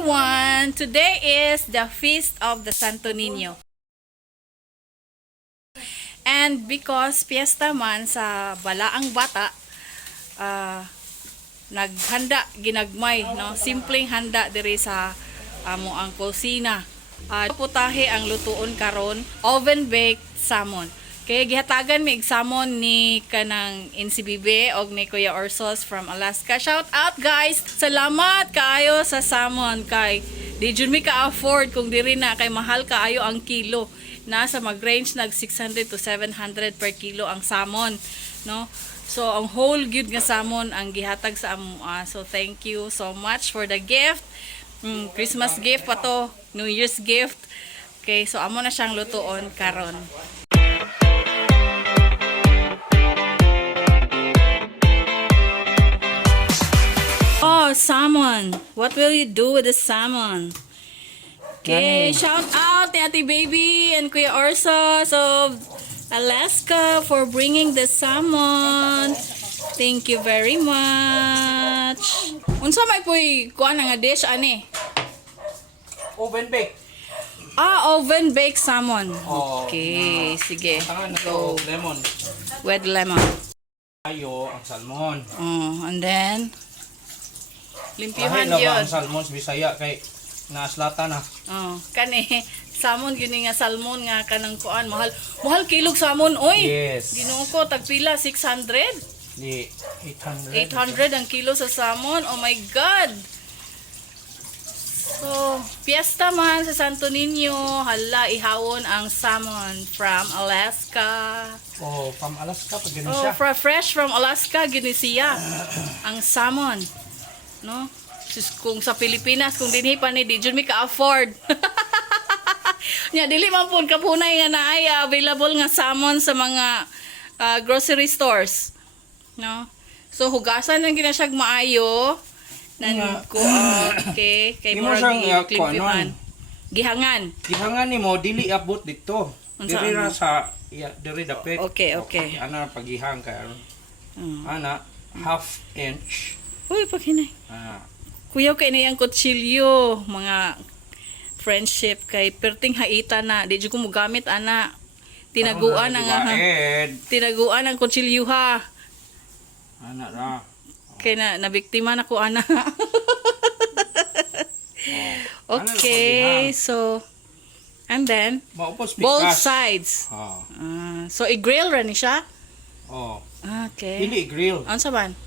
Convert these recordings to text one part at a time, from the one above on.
everyone! Today is the Feast of the Santo Niño. And because Fiesta man sa balaang bata, naghanda, ginagmay, no? Simpleng handa diri sa amo ang kusina. Putahe ang lutuon karon, oven-baked salmon. Kaya gihatagan mig salmon ni kanang NCBB og ni Kuya Orsos from Alaska. Shout out guys! Salamat kaayo sa salmon kay di jud mi ka afford kung diri na kay mahal kaayo ang kilo. Nasa mag-range nag 600 to 700 per kilo ang salmon, no? So ang whole gyud nga salmon ang gihatag sa amo. So thank you so much for the gift. Christmas gift pa to, New Year's gift. Okay, so amo na siyang lutuon karon. Oh, salmon. What will you do with the salmon? Okay, shout out to Ate Baby and Kuya Orsos of Alaska for bringing the salmon. Thank you very much. Unsa may puy kuan nga dish ani? Oven bake. Oven baked salmon. Okay, sige. Go. Lemon. With lemon. Ayo ang salmon. And then limpyuhan Ay, yun. ang salmon sa Bisaya kay naaslata na. Kani salmon yun nga salmon nga kanang kuan mahal kilog salmon oy. Yes. Ginoo ko tagpila 600. Di 800. 800 ang kilo sa salmon. Oh my god. So, Fiesta man sa Santo Niño, hala ihawon ang salmon from Alaska. Oh, from Alaska pag ganun siya. Fresh from Alaska gini siya. Ang salmon. No? Kung sa Pilipinas, kung dinhi pa ni di jud mi ka-afford. Nya dili man pud kapunay nga naay available nga salmon sa mga grocery stores. No? So hugasan lang gina siya maayo. Okay, kay mo siyang klimpyuhan. Gihangan. Gihangan nimo dili abot dito. Diri ra sa diri dapit. Okay. Ana paghihang kay ana half inch. Uy, paghinay. Kuya kay na yung kutsilyo, mga friendship kay perting haita na, di jud ko mo gamit ana. Tinaguan ang tinaguan ang kutsilyo ha. Ana ra. Kay na nabiktima na ko ana. Okay, so and then both sides. So i-grill ra ni siya? Okay. Dili grill. Unsa man?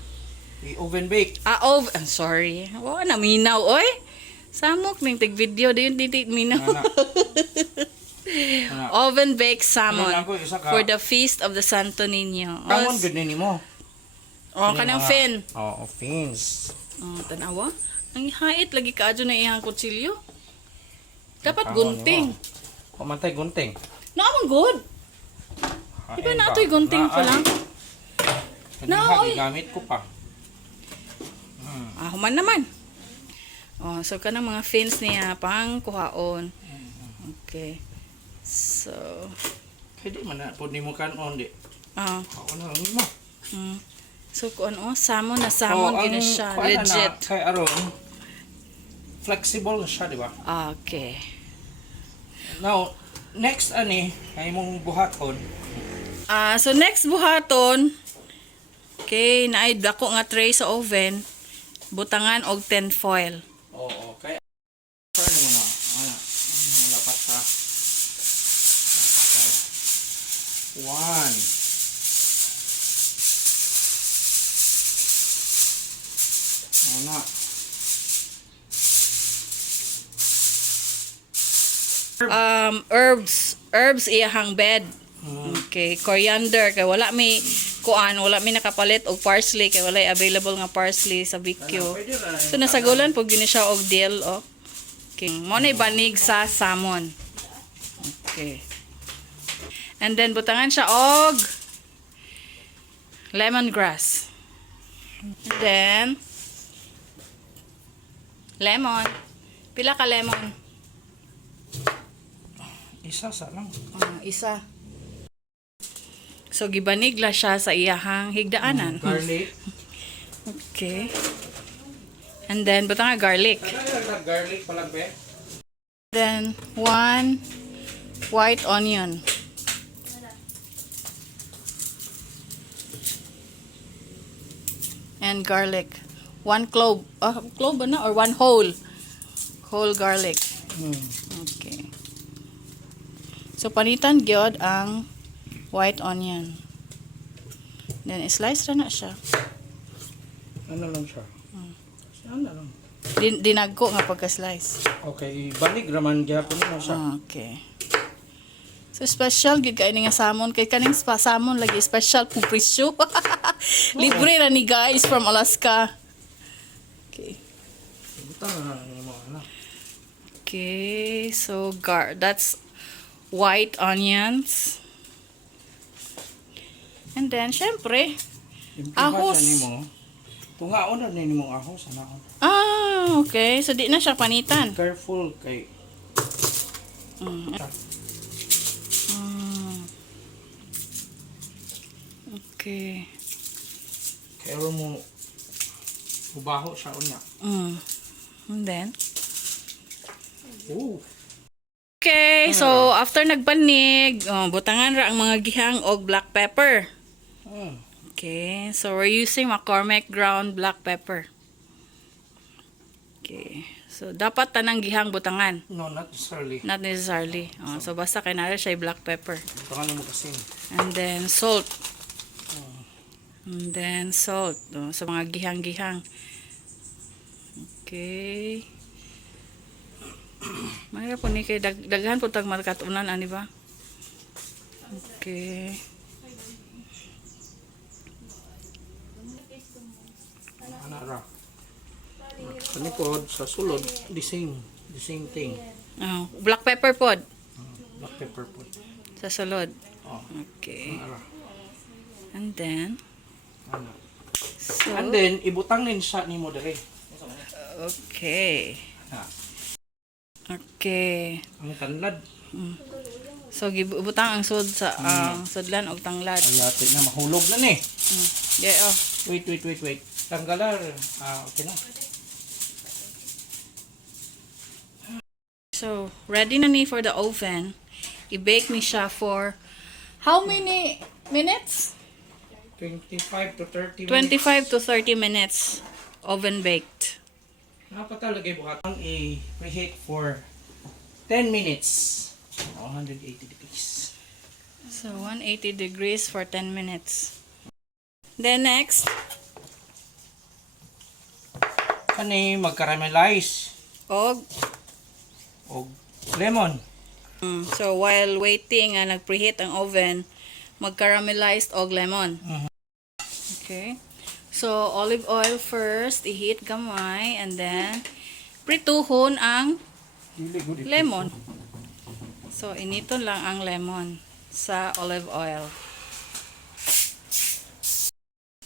I-oven bake. I'm sorry. Na minaw oy. Samok ning tig video dayon dili minaw. Oven baked salmon for the Feast of the Santo Niño. Salmon gud nimo. Kanang fin. Fins. Tanawa. Ang hait lagi kaadyo na iyang kutsilyo. Dapat gunting. Kumantay gunting. Naamang good. Iba na ito'y gunting pa lang. Gamit ko pa. Human naman. So kanang mga fins niya pang kuhaon. Okay. So Kaya di man na po nimo kanon di. Ako na lang mo. So kuan salmon na salmon gina siya legit. Kay aron flexible na siya, di ba? Okay. Now, next ani kay mong buhaton. So next buhaton, okay, naay dako nga tray sa oven, butangan og tin foil. Okay. Turn mo na. Malapat sa. One. Herbs iyahang bed. Okay, coriander kay wala mi nakapalit og parsley kay wala available nga parsley sa BQ. So nasagulan pug gini siya og dill Okay, mo na banig sa salmon. Okay. And then butangan siya og lemongrass. And then lemon. Pila ka lemon? Isa sa lang. Isa. So gibanigla siya sa iyahang higdaanan. Garlic. Okay. And then butang nga garlic. Isa garlic palang be. Then 1 white onion. And garlic. 1 clove. Clove ba na? Or 1 whole? Whole garlic. Okay. So, panitan gyud ang white onion. Then, slice na siya. Ano lang siya? Ano lang? Dinagko nga pagka-slice. Okay, balik raman gyapon na siya. Okay. So, special gid kay nga salmon. Kay kaning salmon lagi special po presyo. Libre na ni guys from Alaska. Okay. Butang na mo ana. Okay, so that's white onions. And then, syempre, ahos. Nimo. Tungaon na nimo ahos ana. Okay. So, di na siya panitan. Careful kay Okay. kaya mo ubaho siya unya. And then, Oh. okay. So, after nagbanig, butangan ra ang mga gihang og black pepper. Okay. So, we're using McCormick ground black pepper. Okay. So, dapat tanang gihang butangan. No, not necessarily. Not necessarily. So, basta kay nara siya black pepper. Butangan mo kasi. And then, salt. And then, salt. Sa mga gihang-gihang. Okay. Mayroon po ni kay daghan po tag markatunan, ani ba? Okay. Ana ra. Panikod sa sulod, the same thing. Black pepper pod Black pepper po. sa sulod. Oh. Okay. Ana ra. And then, Ana. so, And then ibutang nin siya nimo dire. okay. Ha. Okay. Ang tanlad. So, gibutang ang sud sa sudlan og tanglad. Ayate na mahulog na ni. Yeah, oh. Wait. Tanggalar. Okay na. So, ready na ni for the oven. I-bake ni siya for how many minutes? 25 to 30 minutes. 25 to 30 minutes oven baked. Napatalagay buhatang i-preheat for 10 minutes. 180 degrees. So, 180 degrees for 10 minutes. Then next, Kani mag-caramelize og o lemon. so while waiting nag-preheat ang oven, mag-caramelized og lemon. Okay. So, olive oil first, i-heat gamay, and then prituhon ang lemon. So, initon lang ang lemon sa olive oil.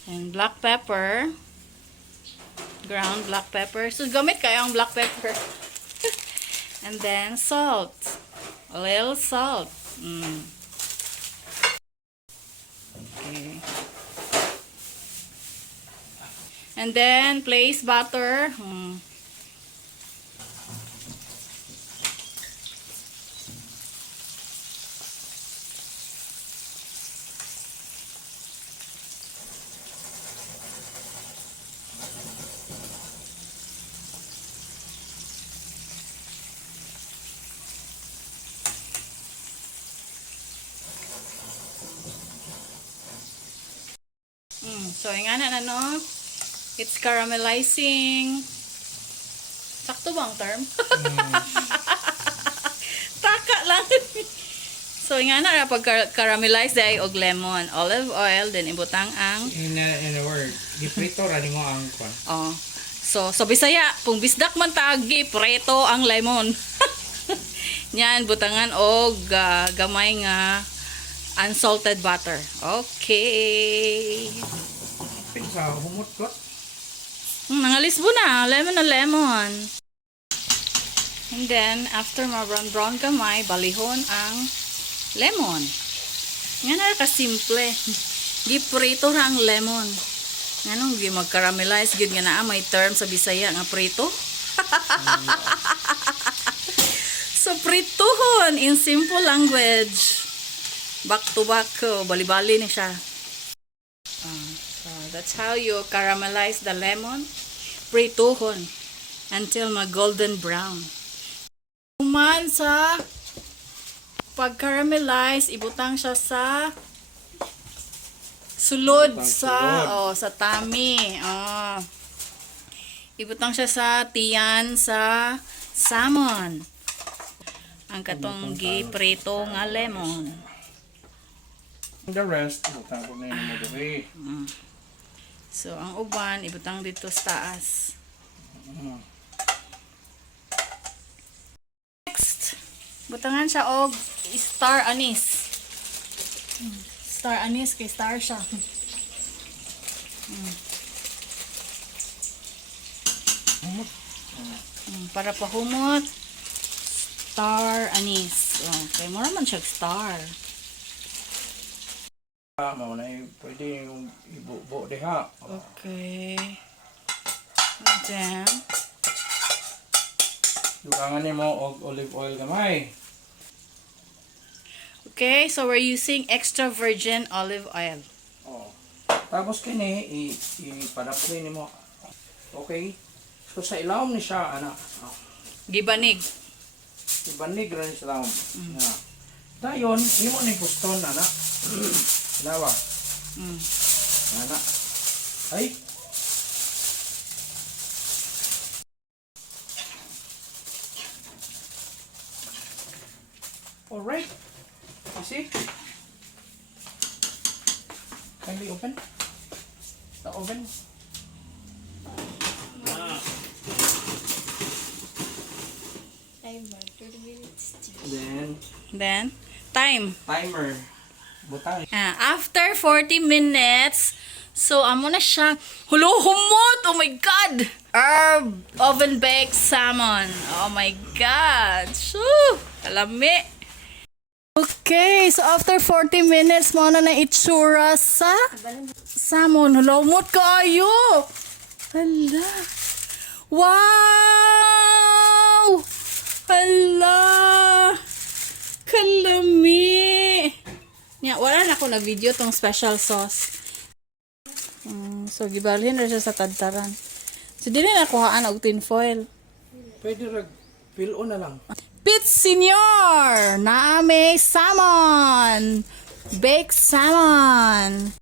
And black pepper. Ground black pepper. So, gamit kayo ang black pepper. And then, salt. A little salt. Okay. And then, place butter. So, ingana na no? It's caramelizing. Sakto bang term? Taka lang. So, ingana na pag caramelize day og lemon, olive oil, then ibutang ang In a word, giprito ra nimo ang kwan. So Bisaya, kung bisdak man tagi, preto ang lemon. Yan, butangan og gamay nga unsalted butter. Okay. Sa humot ko. Nangalisbo na. Lemon na lemon. And then, after ma-brown gamay, balihon ang lemon. Nga na ka-simple. Giprito ra ang lemon. Nga nung mag-caramelize, gid nga na may term sa Bisaya nga prito. So, prituhon in simple language. Back to back ko. Bali-bali ni siya. So, that's how you caramelize the lemon. Prituhon until mag-golden brown. Kuman sa pag-caramelize, ibutang siya sa sulod sa tummy. Ibutang siya sa tiyan sa salmon. Ang katong giprito nga lemon. The rest, butang ko na yung maduri. So, ang uban, ibutang dito sa taas. Next, butangan siya og star anise. Star anise, kay star siya. Para pahumot, star anise. Okay, mo naman siya star. Mauna pwede yung ibubo diha. Okay. Then, Dugangan ni mo og olive oil gamay. okay, so we're using extra virgin olive oil. Oh. Tapos kini ipadapli ni mo. Okay? So sa ilawom ni siya ana. Gibanig. Ibanig rin sa ilawom. Dayon, imo ni puston ana. Lawa. Ana. Ay. Alright. You see? Kindly open the oven. Then, time. Timer. Butang. After 40 minutes, so amo na siya. Hulo, humot! Oh my God! Herb oven baked salmon. Oh my God! Shoo! Kalami. Okay, so after 40 minutes, mo na itsura sa salmon. Hulo, humot kayo! Hala! Wow! Hala! Kalami! Wala na ako na video tong special sauce. So, gibalhin na siya sa tadtaran. So, dili na kuhaan og tinfoil. Pwede rag pilo na lang. Pits Senior! Naame salmon! Baked salmon!